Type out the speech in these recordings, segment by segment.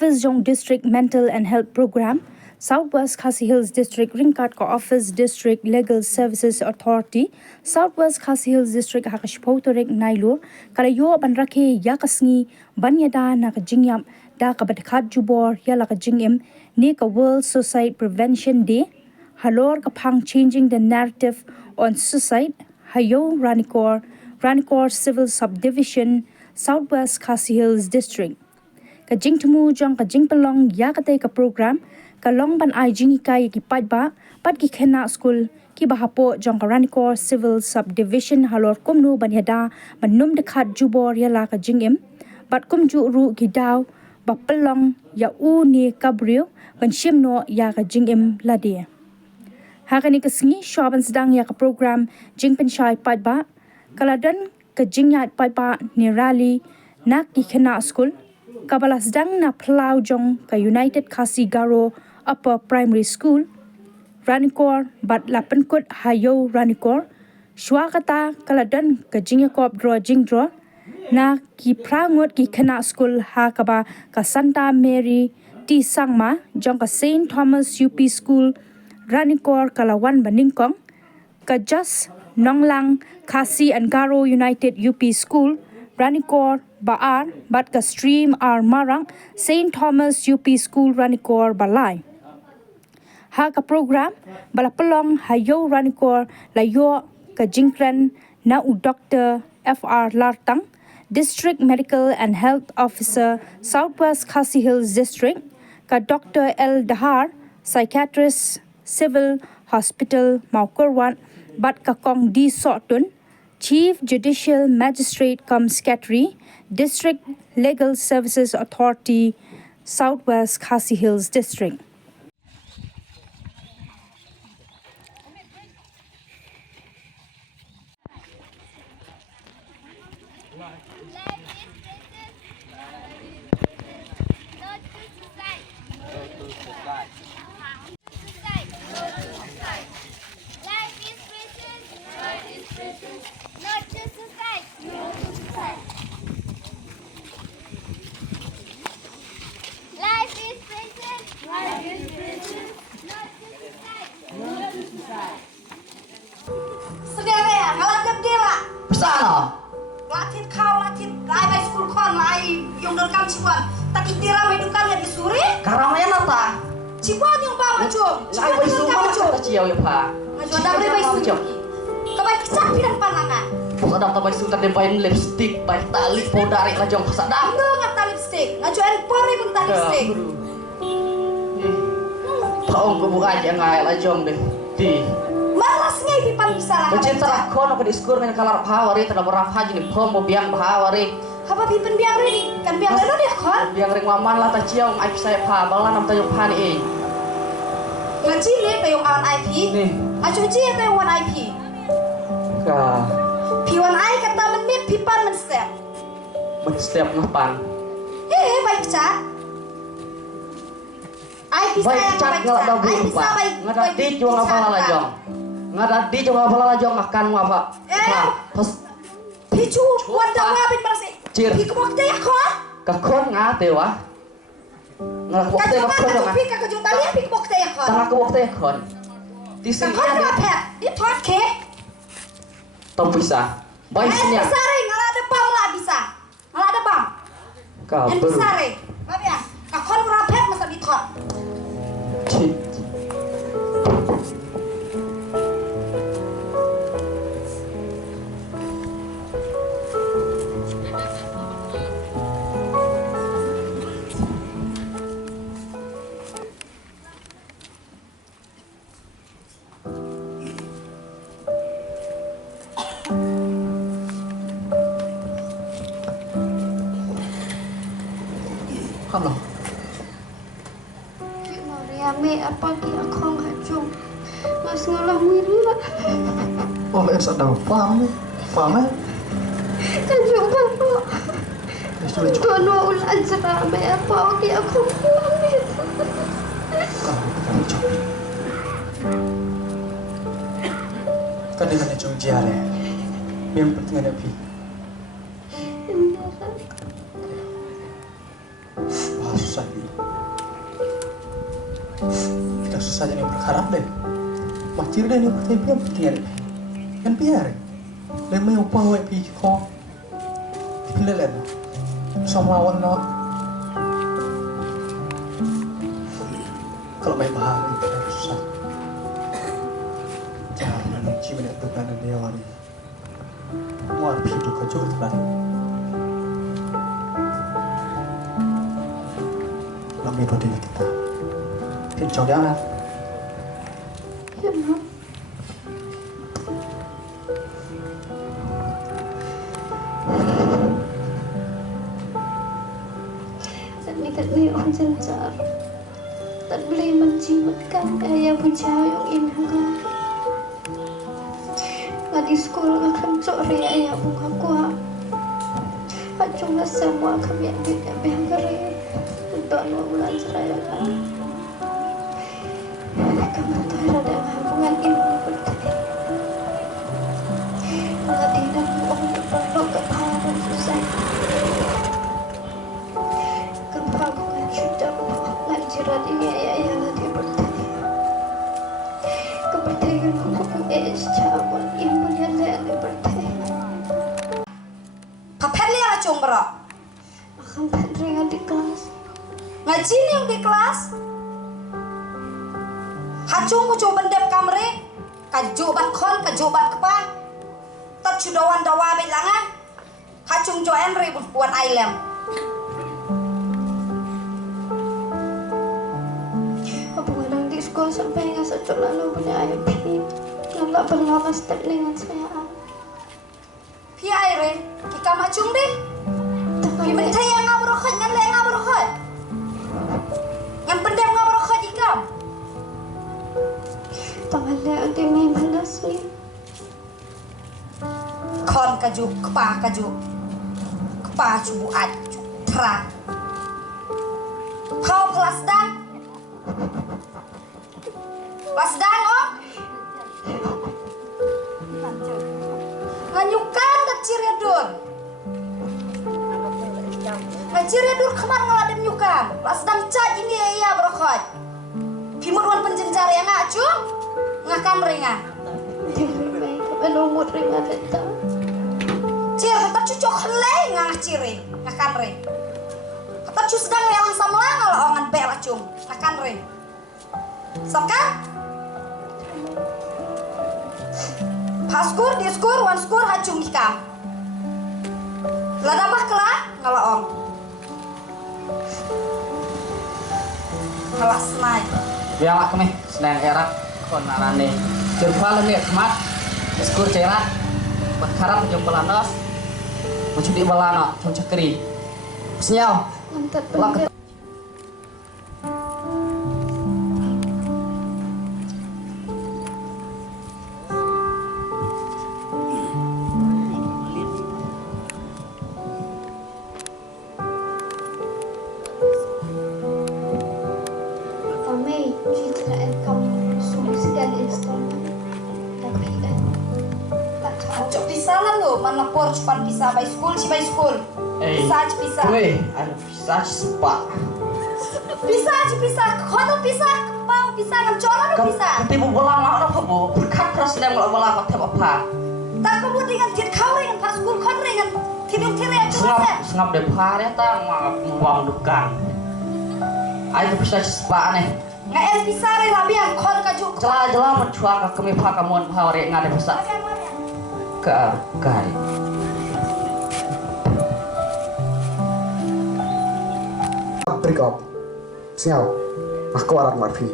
Office Jong District Mental and Health Program, Southwest Khasi Hills District Ringkat Ko Office District Legal Services Authority, Southwest Khasi Hills District Hakashpotorek Nailur, Kalayo Banrake Yakasngi, Banyada Nakajingyam, Daka Badkad Jubor, Yalaka Jingim, Nika World Suicide Prevention Day, Halor Kapang Changing the Narrative on Suicide, Hayo Ranikor Civil Subdivision, Southwest Khasi Hills District. Kajing temu jong kajing pelong ya katai ka program kalong ban ai jingi kai ki patba pat ki khena school ki bahapo jong Ranikor Civil Subdivision halor kumnu ban yada manum dekhat jubor ya la kajing em bat kum ju ru ki daw ba pelong ya u ni kabrio ban shimno ya kajing em lade hakani kasngi shaban sedang ya ka program jing penshai patba kaladan kajing ya patba ni rally nak ki khena school Kabalas dang na plau jong ka United Khasi Garo Upper Primary School, Ranikor bat lapenkut hayo Ranikor, Shwakata kaladan ka jingakop draw jingdraw, na ki prangot ki kana school ha kaba ka Santa Mary T Sangma jong ka St. Thomas UP School, Ranikor kalawan baningkong, ka Just Nonglang Khasi and Garo United UP School, Ranikor Baar, bat ka Stream R Marang, St. Thomas UP School Ranikor Balai. Ha ka program, balapelong hayo Ranikor layo ka jingkran na u Dr. F.R. Lartang, District Medical and Health Officer, Southwest Khasi Hills District, ka Dr. L. Dahar, Psychiatrist, Civil Hospital Maukorwan, bat ka Kong D. Sotun, Chief Judicial Magistrate cum Secretary, District Legal Services Authority, Southwest Khasi Hills District. Sana. Latin kau latin lai bai school kon lai yang dorkam cipuan. Tak itira mai dukan ya disuri. Karamaya nata. Cipuan yang pa macam. Lai bai su ma ta ciau ya pa. Macam ada bai su. Kabai kecap dan panangan. Pok ada ta bai su tak bai lipstick bai tali podari la jong pasada. Enggak ngata lipstick. Ngacu ada pori pun tak lipstick. Paong ko buka aja ngai la jong deh. Di Malasnya ipan bisa lah. Bercinta kono ke diskur dengan kalar bahawari tidak berapa haji ni pom biang bahawari. Apa pipen biang ini? Kan biang leno dia kon. Biang ring maman lah ta ciau ai saya pa balan nam ta yung pani e. Ngaji le tayong awan IP. Ni. Acu ji tayong awan IP. Ka. Piwan ai kata menit pipan men step. Setiap ngapan. Baik cat. IP Baik cat ngalak dah bulu pa. Ngadat di jual apa lah jong. Ngadat di jual apa lah jong makan apa. Pas picu wanda wabin barasi. Cir. Piku waktu ya kon. Kakon ngate wa. Ngalak waktu Kacau kakon mana ngah. tu pika kacau tali piku waktu ya kon. Tengah ke waktu kon. Di sini Kon ada apa? Di pot ke? tom bisa. Baik sini ya. Bisa ring, kalau ada bam lah bisa. Kalau ada bam. Kau Yang baru. bisa ring. Apa ya? Kon berapa masa di tot? Cik. Halo. Ame apa ki akong hajong mas ngolah wira Oh, esa daw pam. Pam. hajong bapo Sulit juga. kono ulan sa ame apa ki akong pamit Kan dengan cung jare. Yang penting ada pi. Bahasa susah ni. Kita susah jadi berharap deh. Macir deh ni percaya biar percaya deh. Kan biar. Lem mai upah wai pi kho. Pilih lem. Sama lawan no. Kalau main bahari kita susah. Jangan nanti banyak tukar dan dia wari. Muar pi tu kacau terus. Lami dua diri kita. Pincau dia lah. Ya, Mak. Ni orang jencar tak boleh menjimatkan ayah bujau yang indah. Ngadi sekolah akan sore ayah bunga kuat. Hacunglah semua kami yang behangkari untuk bulan seraya kan. Kamu tahu ada hubungan ilmu bertanya. Kalau tidak mau perlu kepahaman susah. Lanjuran ini ayah dia bertanya. Kepercayaan hukum cawan imun yang lain bertanya. Kapet lihat acung berok. Akan penringan di kelas. Ngaji ni yang di kelas. Hacung kucung bendep kamre. Kaju bat kon, kaju bat kepah. Tak cudawan dawa belangan. Hacung joen ribut puan ailem. Sekolah sampai nggak satu lalu punya ayah pi nggak pernah step dengan saya. Pi aire kita macung deh. Pi menteri yang nggak berokot ngan le nggak berokot. Ngan pendem nggak berokot ikam. Tangan le ada ni balas ni. Kon kaju kepah cubu ad terang. Kau kelas dah. Pas dano nganyukan ke Ciredur Ciredur kemar ngeladem nyukan pas dang caj ini ya berokot pimurwan penjenjar yang ngacung ngakan ringan menumut ringan itu cir tetap cucok helai ngah ciri ngakan ring tetap cus sedang yang samlang kalau ongan bel acung ngakan ring sokan Haskur, diskur, wanskur, hacung hikam. Ladabah kelak, ngalaong. Kelas naik. Biar kami sedang erak kon narane. Jumpa lene kemat. Diskur cerak. Berharap jumpa lanos. Mencuri balano, cekeri. Senyal. mantap Lak banget. Cok bisa lah lo, mana por cepat bisa by school, si by school. Bisa. Weh, ada bisa sepak. Bisa. Kau bisa, mau bisa ngecola lo bisa. Ketipu bola nak apa bu? Berkat keras sedang bola apa apa? Tak kamu dengan jet kau dengan pas school kau dengan tidur yang cuma. Sengap depan ya tang mau dukan. Ayo bisa sepak nih. Nggak el bisa rabi yang kau kajuk. Jelas mencuak kami pakamun bahari ngade bisa. Kari. Break up. Sial. Aku orang marfi.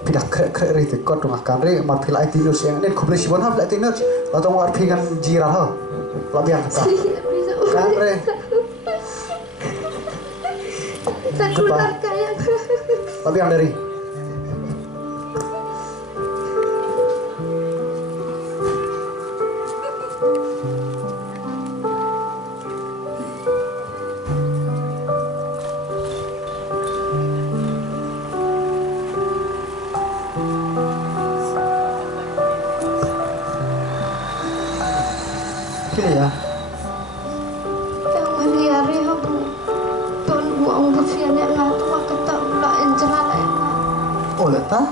Pindah ke itu kau tu makan re marfi lai tinus yang ni kubri sibon ham lai tinus. Atau marfi kan jiran ha. Lebih yang tak. Kan re. Udah kayak Lebih yang dari. Pilih ya. yang meliari aku tuan buang bufian yang oleh ta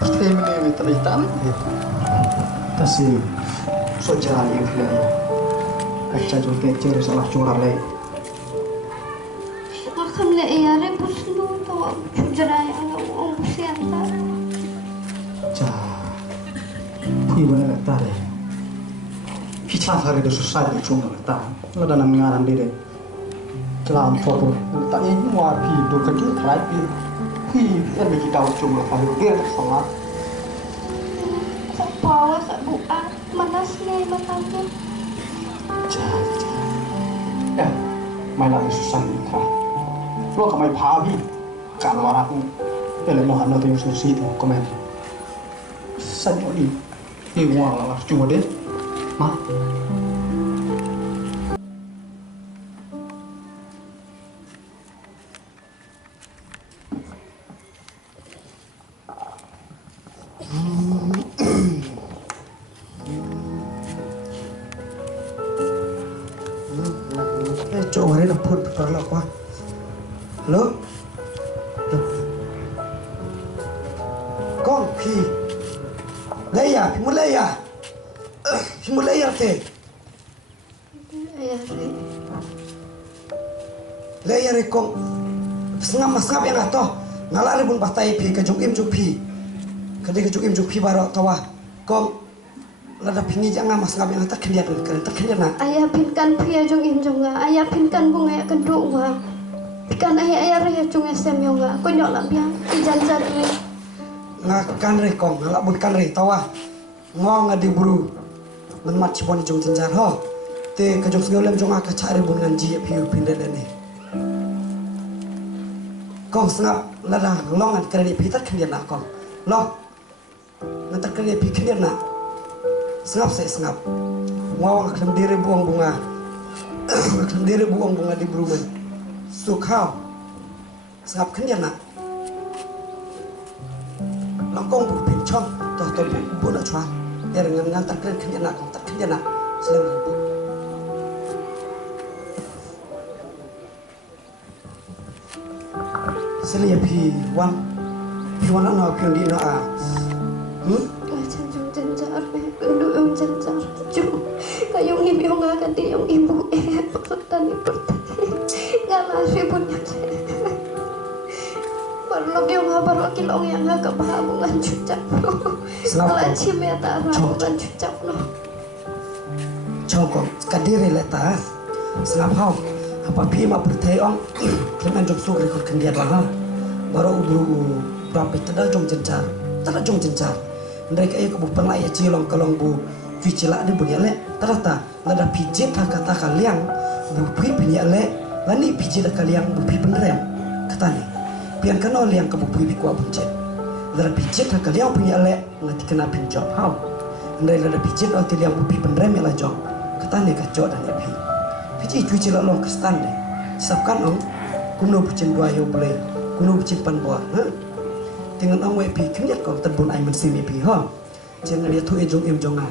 pasti ini terlihat tasih so jalan yang kira kaca juga ciri salah curang lagi Akan le ayare pusnu tawa jujrai ala om sianta. Cah, pui mana letak deh. Kita hari itu susah di cuma letak. Ada nama ngaran dia. Celam foto. Tak ini wapi do kerja kerai pi. Pui dia bagi tahu cuma hari dia tersalah. Sapawa sabua manas ne matanya. Cah. Ya, main lagi susah ni kah. Lo kemai pabi. Kalau warakmu. Dia lemah anda tu yang susah itu komen. Sanyo ni wang lah cuma deh, mah. Coba hari nak pun terlalu apa? Lo, kong pi. Leia, Himulaya te. Ayare. Leia rekong. Sengam yang atau ngalar pun patai pi kejung pi. Kadi kejung pi baru tawa. Kong lada pini jangan masngam yang tak kendiat na. Ayah pinkan pria jong injonga. Ayah pinkan bunga ya kedua. Pikan ayah raya jong esem yonga. Konyol lah biang ijanjar ini. Ngakan rekong ngalak pun kan re tawa. Ngong ngadi buru man mat cipon jong tinjar ho te ka jong segolem jong aka cari bun ngan ji piu pindah dene kong sengap lada longan kene pi tak kendian nak kong lo nanti kene pi kendian nak sengap ngawang akan diri buang bunga akan diri buang bunga di buru man sukau sengap kendian nak langkong bu pincong toh bu nak cuan ya dengan ngantar kendian nak selalu bu selalu wan anak yang di noa Janjung janjar kendung janjar jung kayong ibu nga kati yung ibu pakutan ni pertani nga masih punya Parlog yung nga baro kilong yang nga kabahabungan cucap no Alat simeta rahabungan cucap no Congkong kadiri leta Senap hau apa pima pertayong kemen jom sugri kul kendiat lah baru ubru berapa tada jom jencar mereka ayah kebupan lah ya cilong kalong bu vicila di punya le terata lada pijit kata kaliang bu punya le lani pijit kaliang bu penerem kata nih pian kenal liang kebu bikuah buncet lada pijit kaliang punya le ngati kena pinjam hau lada pijit nanti liang bu penerem ya lah jong kata nih kacau dan ya pijit vicila long kristan deh sabkan om kuno pucin dua yo boleh kuno pucin pan buah dengan orang wepi kendiat kau terbun ai mensimi pi ha jangan dia tu ejong jonga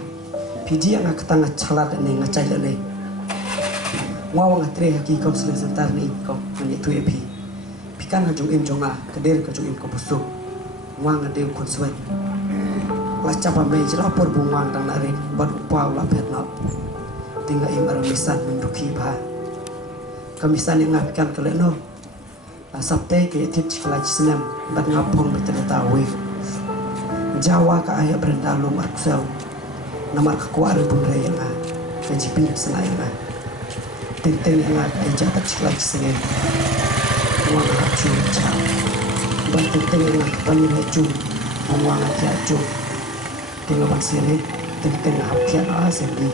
piji yang ak tanga chalat ne ngacai le ne ngawang atre haki kau sele sentar ni kau ni tu epi pikan hajung jonga kader ka jung ko busu wang ade kon swet la chapa me lapor bungang dang nari bad upau la petna tinggal imar misan menduki ba kamisan yang ngapikan keleno sabte ke tit kelaj senam bat ngapong betertawe Jawa ka ayah berendalung arkusau namar kekuar pun raya nga kajipin senai nga tenteng nga aja kat kelaj senam uang hacu cah bat tenteng nga kami hacu uang hacu tinggal masih tenteng hakian asendi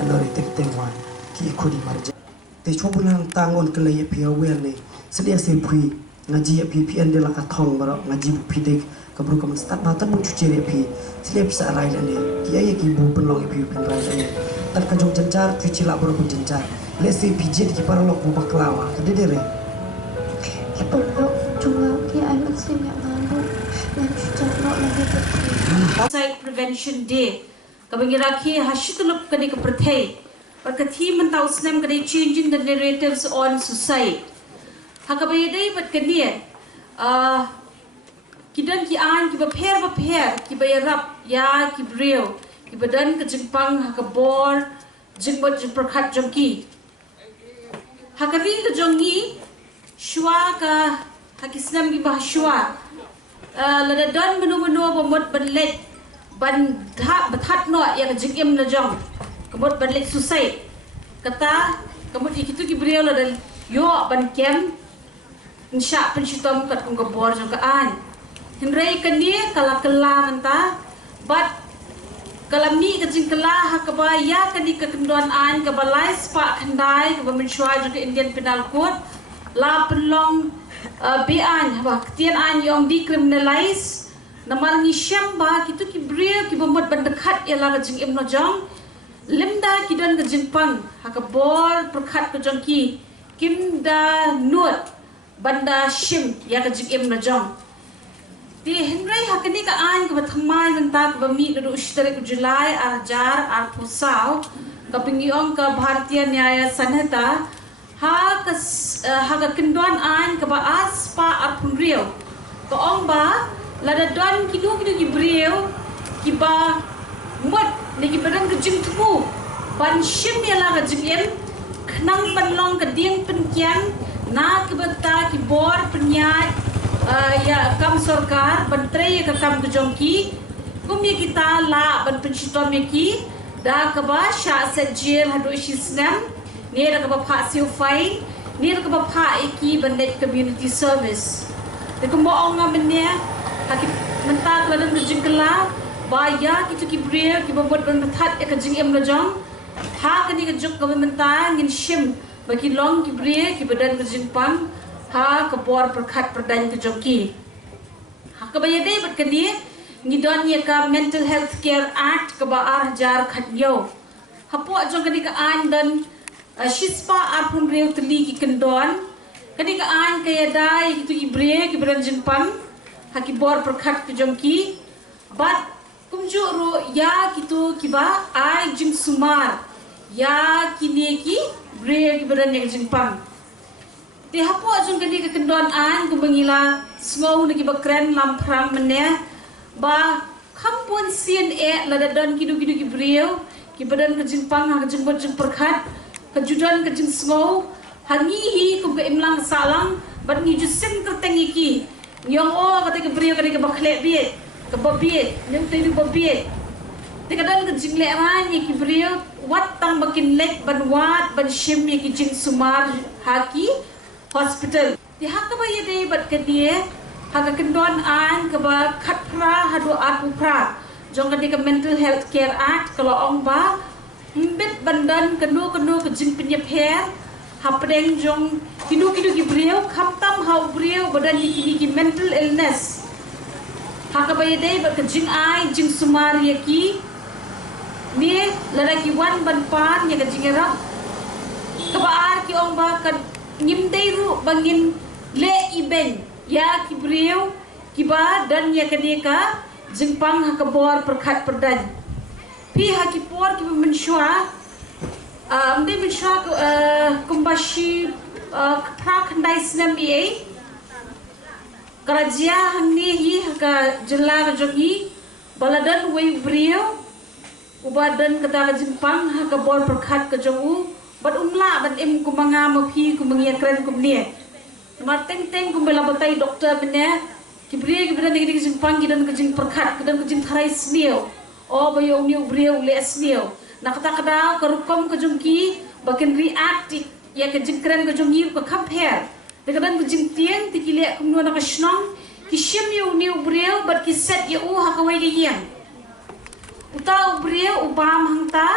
anori tenteng wan ki ikudi marja te chobulang tangon kelaya piawen ne sedia sepui ngaji PPN de la katong barok ngaji pidek kabru kam start na tan cuci repi sedia bisa rai dan ne kiai ki bu penlong pi pen rai dan tar kajong jencar cuci la baro pun jencar le se pije di parlok bu baklawa kedere Ipelok cuma ki ayo sim yang lalu yang cucap no lagi betul Suicide Prevention Day. Kabangira ki hashitulup kani kaperthai. Perkathi mentau snem kani changing the narratives on suicide. Hakabayadai bat kani kidan ki an ki ba ki bayarap ya ki breu ki badan ke jingpang ka bor jingbot jing perkhat jongki hakari ke jongi shwa ka hakisnam ki bah shwa lada dan menu bomot banlet ban bathat no yang jingim na jong kemot banlet susai kata kemot ikitu ki breu lada yo ban kem insya penshitom kat kung bor jong kaan Henry kani kala menta but kalami kajing kala hakabaya kani kekenduan an kabalai spa kandai kebaminsyua juga Indian Penal Code la penlong bean ba ketian an yang decriminalize namal ni syamba kitu ki brio ki bomot bandekat ialah kajing imno jong limda kidan kajing pang hakabor perkat kajong ki kimda nuat banda shim ya kajing imno jong di Henry hakani ka an ka bathamai menta ka bami do ushtare ku Julai arjar ar pusau ka pingiong ka Bharatiya Nyaya Sanhita ha ka kendon an ka ba aspa ar punrio ka ong ba lada don kidu ki brio ki ba mot ni ki badan ka jing tu ban shim ya la ka jing khnang panlong ka ding penkian na ka bata ki bor penyat ya kam sarkar bantre ka kam kejongki kumye kita la ban penchitom ki da ka ba sha sajil hadu islam ni da ka ba pha siu fai ni da ka ba pha iki bandet community service de ko mo nga menya hakit mentak ladan kejingkela ba ya kitu ki brio ki babot ban that e ka jing em na jong ha ka ni ka juk ka menta ngin shim ba ki long ki brio ki badan kejing pang ha kabor perkhat perdan ke joki ha ka bayade bat kani ngidon ye ka mental health care act ka ba arjar khatyo ha po jong kani ka an dan shispa arpun reu tli ki kendon kani ka an ka yadai kitu ki bre ki bran jinpang ha ki bor perkhat ke joki bat kumju ro ya kitu ki ba ai jing sumar ya kini ki bre ki bran ye jinpang di hapo ajung kani ke kendon an ku bangila smau nagi bakren lamprang mene ba kampun sien lada don kidu ki brio ki badan ke jingpang ha jing bot jing perkhat ke judan ke jing smau hangi hi ku be imlang salang bat ni jusim kerteng iki nyong o kata ke brio kani ke bakhle biet ke babiet nyong tei babiet tikadan ke jing le ran ki brio wat tang bakin lek ban wat ban shim ki jing sumar haki hospital di hak ba ye dei bat ke dia hak kendon an ke ba khatra hadu atu pra jong ke ke mental health care act kalau ong ba mbet bandan kenu ke jing pinya pher hapdeng jong kidu ki brio khamtam hau brio badan ki mental illness hak ba ye dei bat ke jing ai jing sumar ye ki ni lalaki wan ban pan ye ke jing ra ke ba ar ki ong ba ngim deiru bangin le iben ya ki brio ki ba dan ya kadeka jingpang ha kabor perkhat perdan pi ha ki por ki menshwa amde menshwa kumbashi pra khandai snam bi kerajia hangni hi ka jela jogi baladan wei brio ubadan kata jingpang ha kabor perkhat ka jongu bat umla bat em kumanga mapi kumangia kren kumnie mateng teng kumbela batai doktor bene kibrie kibran ngi jingpang gidan ke jing perkhat kidan ke jing tharai snio o bayo niu brio le snio nakata kada karukom ke jungki bakin react ya ke jing kren ke jungi ko compare de kadan ke jing tien tikile kumno na kashnong kishim niu brio bat ki set ya u hakawai ge yang uta brio ubam hangta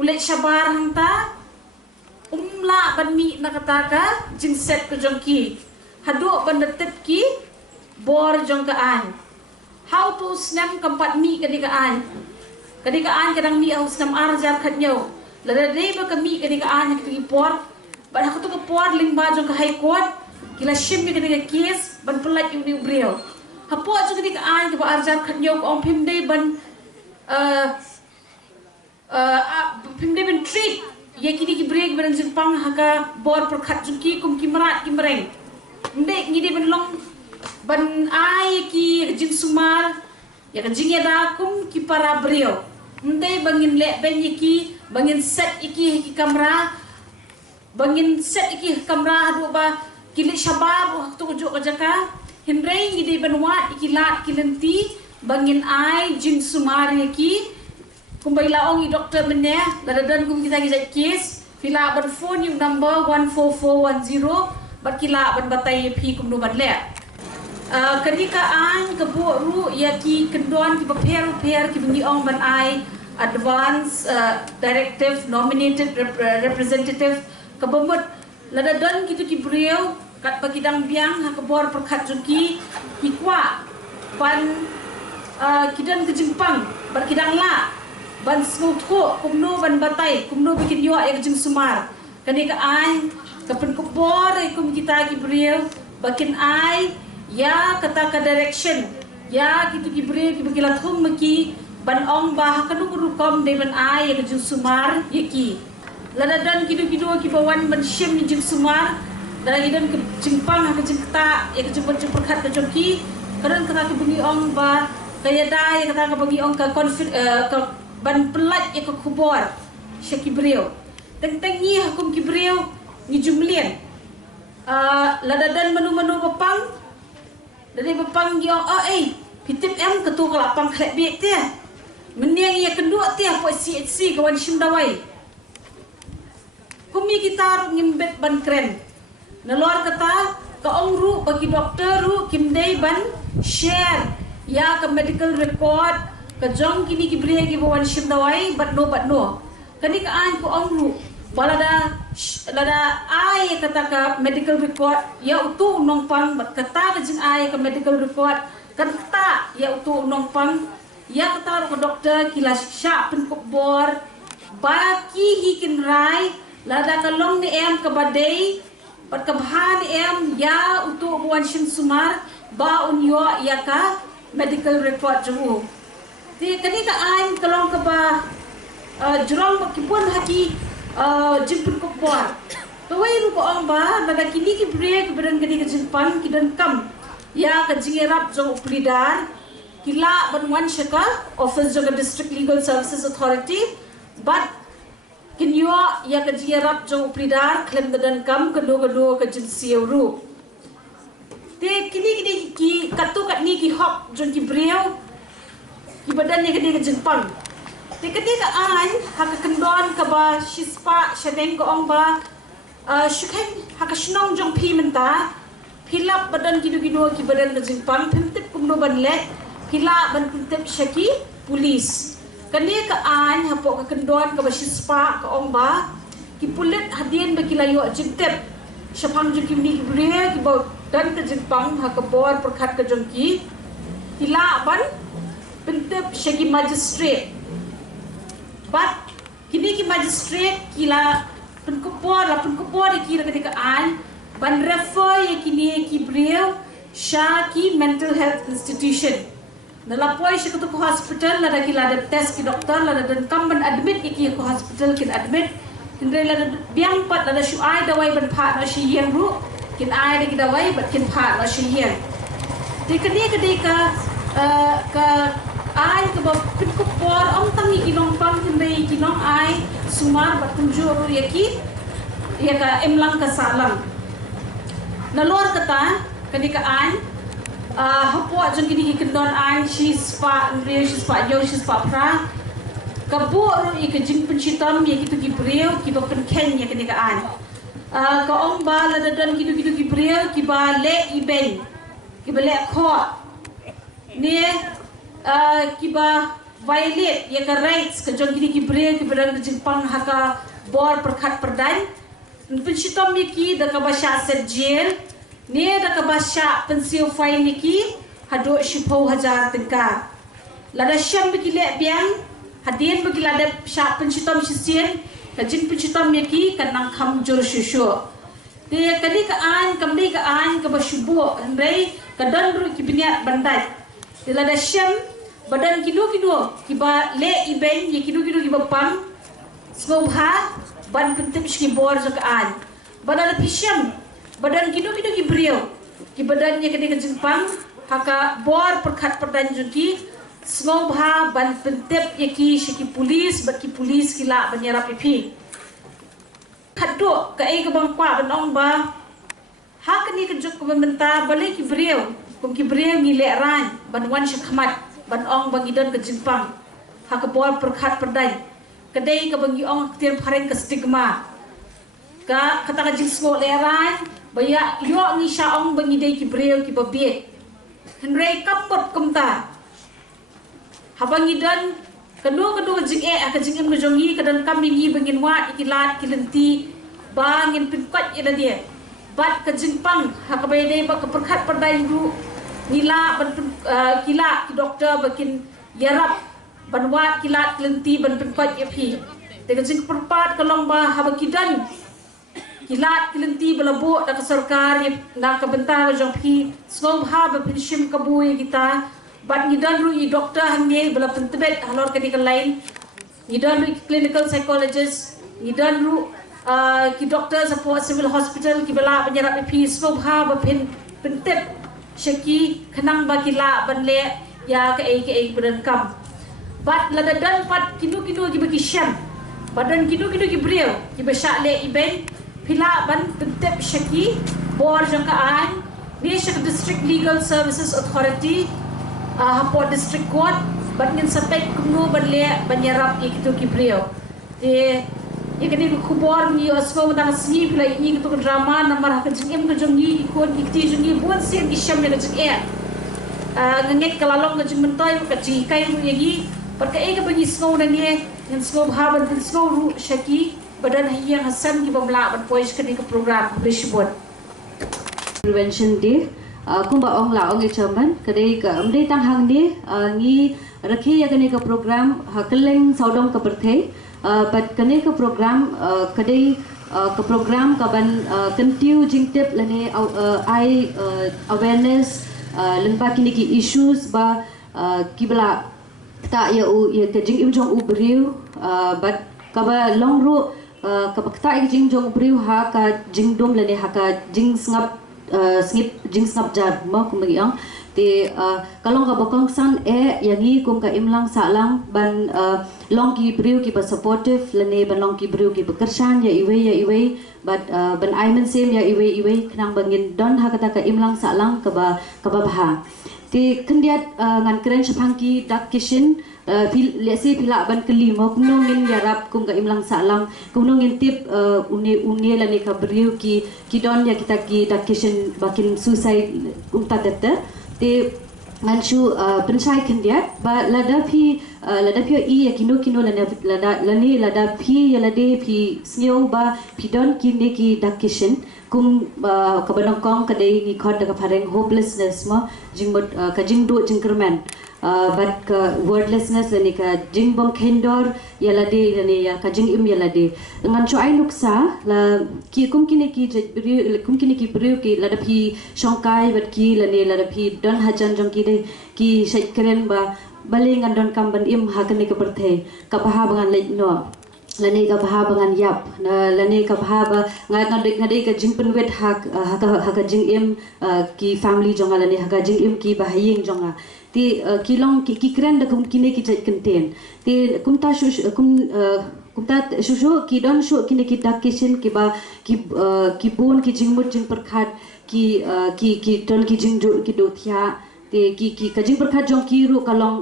ulet shabar hangta umla ban mi nakataka jinset ke jongki hadu ban detep ki bor jong ka an how to snam kampat mi kadika an kadang mi au snam arjar khatnyo lada dei ba ka mi kadika an ki por ban hakatu ko por lingba jong ka high court kila shim mi kadika case ban pelat uni brio hapo jong kadika an ki ba arjar khatnyo ko om phim dei ban phim dei ban treat ye kini ki break beran jingpang haka bor perkhat jungki kum kimrat kimreng ndek ngide ben long ban ai ki jing sumar ya ka jing da kum ki para brio ndai bangin le ben ki bangin set iki kamera bangin set iki kamera adu ba kili shabab waktu ujuk kajaka hindrai ngidi benwa ikilat kilenti bangin ai jing sumar ki kumbai laong i doktor mene ladadan kum kita gizat case pila ban phone yung number 14410 bat kila ban batai phi kum no ban le ketika an kebu ru ya ki kendon ki paper ki bengi ong ban ai advance directive nominated representative kebomot ladadan kitu ki brio kat pakidang biang ha kebor perkhat junki ki kwa ban kidan ke Jepang ban kidang la ban smutko kumno ban batai kumno bikin yo ay jing sumar kani ka ay kapan kubor ay kum kita ki brio bakin ay ya kata ka direction ya gitu ki brio ki bagilat hum maki ban ong bah kanu rukom de ban ay ay jing sumar yaki ladadan kidu ki bawan ban shim ni jing sumar dan idan ke Jepang ha ke jingta ya ke jemput perkhat ke joki karan kata ke bungi ong ba kaya da ya kata ke bungi ong ka ban pelat ya ke kubor syaki brio tentang ni hukum ki brio ni jumlian ladadan menu bepang dari bepang gi pitip em ketu kelapang klek biak dia meniang ya kedua dia po CHC kawan sim dawai kumi kita ngimbet ban kren nalor kata ka ongru bagi dokter ru kimdei ban share ya ke medical record kajong kini ki bria ki bawan shim dawai but no kani ka an ko ongru balada ai kata ka medical record ya utu nong pang bat kata ka jing ai ka medical record kan kata ya utu nong pang ya kata ko dokter kila sha pen ko bor baki hikin rai lada ka long ni em ka badai bat ka bhan em ya utu bawan shim sumar ba unyo ya ka medical record jemu ti kani ka an kalong ka ba jurong makipun haki jimpun ko bor kawai ru ko ang ba nada kini ki break berang kani ka jimpan ki dan kam ya ka jingerap jong uplidar kila banwan shaka office jong district legal services authority but kinyo ya ka jingerap jong uplidar klem dan kam kado ka jinsiu ru ti kini ki katu kat ni ki hop jong ki brew ki badan ni kadi ke Jepang. Ti kadi ka an haka kendon ka ba shispa shadeng ko ong ba shukhen haka shnong jong pi menta pilap badan kidu ki badan ke Jepang pimtip kumno ban le pila ban pimtip shaki police. Kani ka an hapo ka kendon ka ba shispa ka ong ba ki pulit hadien ba kilayo jintip shapang jong ki ni bre ki ba dan ke Jepang haka bor perkhat ka jong ki pila ban pintip syaki magistrate but kini ki magistrate kila penkupor kira ketika an ban refer ya kini ki brio syaki mental health institution nalapoi syaki tu ko hospital lada kila ada test ki doktor lada dan kam ban admit ki ko hospital kin admit hindai lada biang pat lada syuai dawai ban phat na shiyen ru kin ai de ki dawai bat kin phat na shiyen ti kini ketika ka ai ke pinkupor om tangi kinong pang hindai kinong ai sumar batunjur yaki ya ka emlang ka salam nalor kata ketika an hapo jong kini kendon an shispa pra kabu ro ik jing penchitam ya kitu ki breu ki ba ken ya ketika an ka om ba la dadan kitu ki breu ki ba le iben ki ba le kho ni kiba violate ya ka rights ka jong kini ki break ki berang Jepang haka bor perkhat perdan pensitom ki da ka basha set jail ni da ka basha pensiu fine ni ki hado 10,000 tengka lada syam bi le biang hadien bi lada sha pensitom sisien ka jing pensitom ki kanang kham jur shushu te kadi ka an kamdei ka an ka bashubu ndai ka dan ru ki biniat bandai te lada syam badan kidu kiba le iben ye kidu kiba pam sngobha ban pentip ski bor jakaan badan pisham badan kidu ki brio ki badannya kini ke Jepang haka bor perkat perdan juki Snobha ban pentep yaki shiki polis baki polis kila banyara pipi kaddo ka ai bang kwa ban ong ba hak ni ke juk benta balik ki breu kum ki breu ni le ran ban wan shakmat ban ong bang idon ke Jepang hak bor perkat perdan kedai ka bang ong tian phareng ke stigma ka kata ka jing smo le ran baya yo ni sha ong bang idai ki breu ki babie henrei kapot kumta habang idan kedua jing ka jing em jongi kadan kami ngi bangin wa ikilat kilenti bangin pinkwat ila dia bat ka jing pang hakabay dai ba keperkat perdai du nila ban kila ki doktor bakin yarap ban wa kilat kilenti ban pinkwat yapi te ka jing perpat kalong ba habakidan kilat kilenti belabo da sarkar na ka bentar jong pi song ha ba pinshim kabui kita but ngidan ru I doktor hange bela pentebet halor medical line ngidan ru clinical psychologist ngidan ru ki doctor support civil hospital ki bela penyerap pi smob ha ba pentep shaki khanang ba kila banle ya ka ai badan kam but lada dan pat kinu ki bagi syam badan kinu ki breu ki besha le iben pila ban pentep shaki bor jangkaan Nishak District Legal Services Authority Hapot District Court batngin sapek kumno banle banyarap ikito kibreo te ikani khubor ni osmo dang sni pila ini to drama namar ha jingem ko jongi ikon ikti jongi bon sen isham ne jing e nganget kalalong na jing mentoy ka ji kai ru yagi par ka e ka bani snow na ne yan snow ha ban snow ru shaki badan hiya hasan ki bamla ban poish ka program bishbot Prevention Day kumba ong la ong chairman kadai ka amdei tang hang ni ngi rakhi ya kane ka program hakeleng saudong ka berthei but kane ka program kadai ka program ka ban kentiu jingtep lane ai awareness lemba kini ki issues ba kibla ta ya ka jing im jong u briu but ka ba long ru ka bakta jing jong briu ha ka jing dom lane ha ka jing ngap jing snap jar ma kum bagi ang te kalong ka bokong san yangi kum ka imlang salang ban long ki briu ki ba supportive lane ban long ki briu ki bekersan ya iwe but ban aiman sem ya iwe kenang bangin don ha kata ka imlang salang ka ba bah te kendiat ngan keren sepang ki dak kishin lesi pila ban kelima kunongin yarap kum ka imlang salang kunongin tip une lani ka briu ki don ya kita ki dakishin bakin suicide tata te manchu pensai kendiat ba lada pi ya kino lada pi ya lade pi snyo ba pi don kini ki dakishin kum kabanongkong kadai ni khod ka phareng hopelessness ma jingmot ka jingdo jingkerman but wordlessness lani ka jingbom kendor yalade lani ya ka jing im yalade ngan cho ai nuksa la ki kum kini ki briu ki lada phi shongkai bat ki lani lada phi don hajan jong ki de ki shaikren ba balingan don kamban im hakani ka berthe ka paha bangan lej no lani ka paha bangan yap lani ka paha ba ngadai ka jing penwet hak ka jing im ki family jonga lani hak jing im ki bahaying jonga ti kilong ki kren da kum kine ki jai contain ti kumta shushu ki don shu kine ki dakishin ki ba ki bon ki jingmut jing perkhat ki ton ki jing jo ki dothia te ki kajing perkhat jong ki ru kalong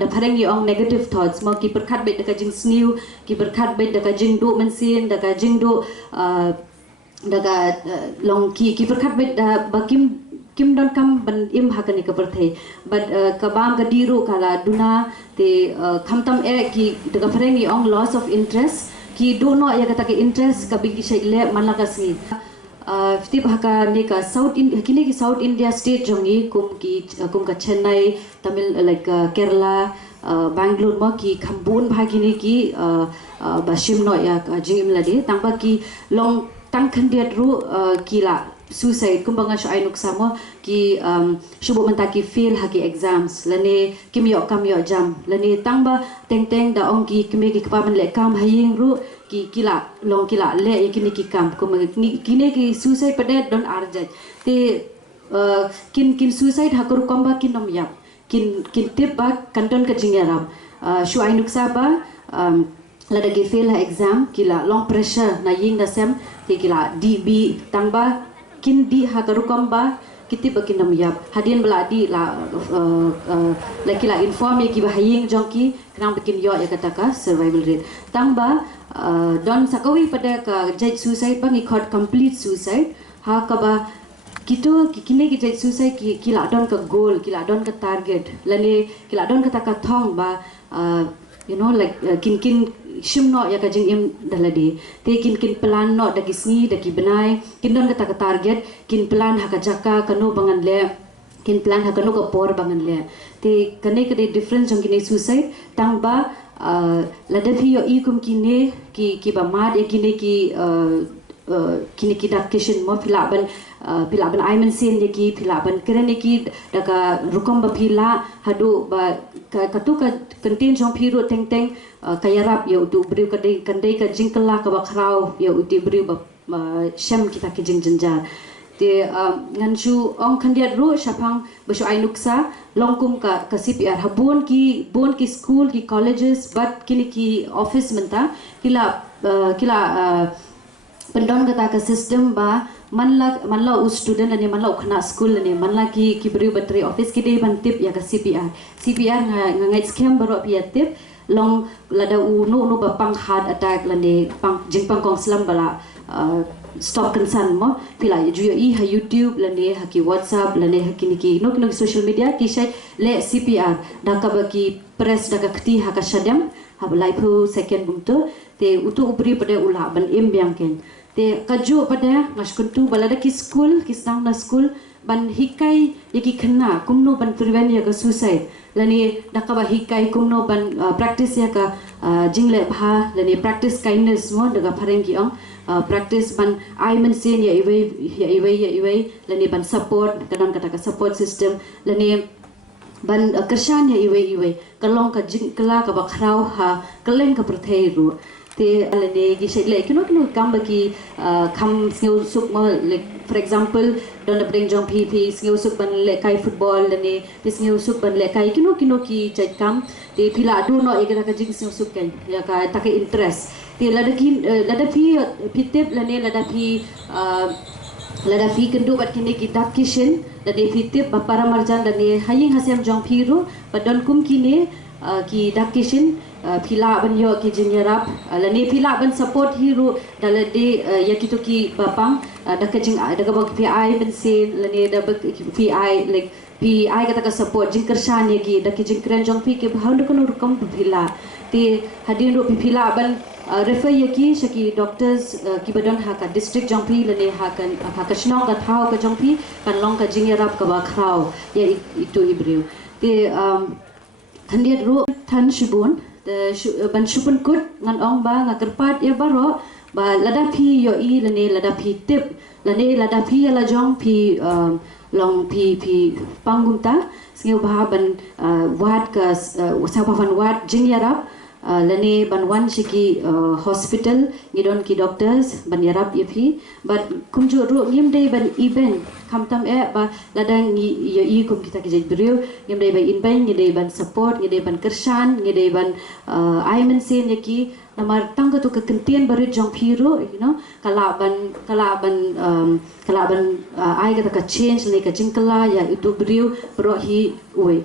da phareng yong negative thoughts ma ki perkhat bet da jing snew ki perkhat bet da jing do mansin da jing do da long ki perkhat bet da bakim kim don kam ban im hakani ka perthei but kabam ka diru kala duna te khamtam ki da phareng yong loss of interest ki do no ya kata ke interest ka bigi shaile malaka si Fiti bahaka ni ka South India kini ki South India state jongi kum ka Chennai Tamil like Kerala Bangalore ma ki khambun bhagini ki bashim no ya jingim lade tangba ki long tang khandiat ru ki la suicide kum banga shay nuk samo ki shubo manta ki fail ha ki exams lane kimyo kamyo jam lane tangba teng da ong ki kime ki kapaman le kam haying ru ki kila long kila le yakini ki kam kum kini ki suicide pade don arjat te kin suicide hakuru komba kin nom yap kin tip ba kanton ka jingarap shu ai nuksa ba la da fail ha exam kila long pressure na ying da sem kila db tangba kin di hakuru komba kitip ba kin nom yap hadin bela di la kila inform ki ba haying jongki kenang bikin yo ya kata ka survival rate tangba don sakawi pada ka judge suicide bang ikut complete suicide ha ka ba kita kini kita susah kila don ke goal kila don ke target lani kila don ke taka thong ba like kin shimno ya ka jing im daladi te kin plan no dagi sni dagi benai kin don ke taka target kin plan ha ka jaka kanu bangan le kin plan ha kanu ka por bangan le te kane ke difference jong kini suicide tang ba ladapi yo ikum kini ki ba mad ya kini ki dakishin mo pilaban aiman sen ki pilaban keren ki daga rukom ba pila hadu ba katu ka contain jong piru teng kayarap ya utu briu kandai ka jingkala ka ba khrau ya uti briu ba shem kita ki jing jenjar te nganshu ong khandiat ru shapang bashu ainuksa longkum ka CPR habun ki school ki colleges but kini ki office menta kila pendon kata ke sistem ba manla us student ani manla khna school ani manla ki beri battery office ki dei ban tip ya ka CPR ngai scam baro pia tip long lada nu ba pang heart attack lane pang jingpang kong slam bala stop concern mo pila ju ha YouTube lane ha ki WhatsApp lane ha ki no social media ki shai le CPR da ka ba ki press da ka kti ha ka shadam ha lai pu second bumto te utu ubri pada ula ban embyang ken te kaju pada ngaskuntu balada ki school ki sang na school ban hikai yaki kena kumno ban prevent ya ka suicide lani dakaba hikai kumno ban practice ya ka jingle bha lani practice kindness mo daga phareng ki ong practice ban aiman sen ya iwei lani ban support kadang kata ka support system lani ban kershan ya iwei kalong ka jing kala ka bakrau ha kaleng ka prathei ru te alane gi shele kino kam baki kam sneu suk mo like for example don bring jong pp sneu suk ban le kai football lane sneu suk ban le kai kino ki chait kam te phila du no ekra ka jing sneu suk kai ya ka ta ke interest te lada phi pitep lane lada phi kendu bat kini ki dak kishin lada pitep para marjan lane haying hasem jong phiru badon kum kini ki dak kishin pila ban yo ki jinjarap lani pila ban support hiru dalade ya kitu ki bapang dakajing daga bag PI ban sen lani da bag PI like PI kata ka support jing kershan ya ki dakajing kren jong pi ke bahang ko rukam pila te hadin ro pila ban refer ya ki shaki doctors ki badon ha ka district jong pi lani ha ka shnong ka thau ka jong pi kan long ka jinjarap ka ba khrau ya itu ibreu te thandiat ro than shibun ban shupun kut ngan ong ba ngakerpat ya baro ba lada phi yo I lane lada phi tip lane lada phi la jong phi long phi pangumta sngeu ba ban wat ka sapavan wat jingyarap lane ban wan shiki hospital ngidon ki doctors ban yarap ipi but kumju ru ngim dei ban event kamtam ba ladang yo I kum kita ki briu ngim dei ban invite ngidei ban support ngidei ban kershan ngidei ban aiman sen yaki namar tangga tu ke kentian barit jong phiru kala ban ai kata ka change ne ka jingkala ya itu briu pro hi we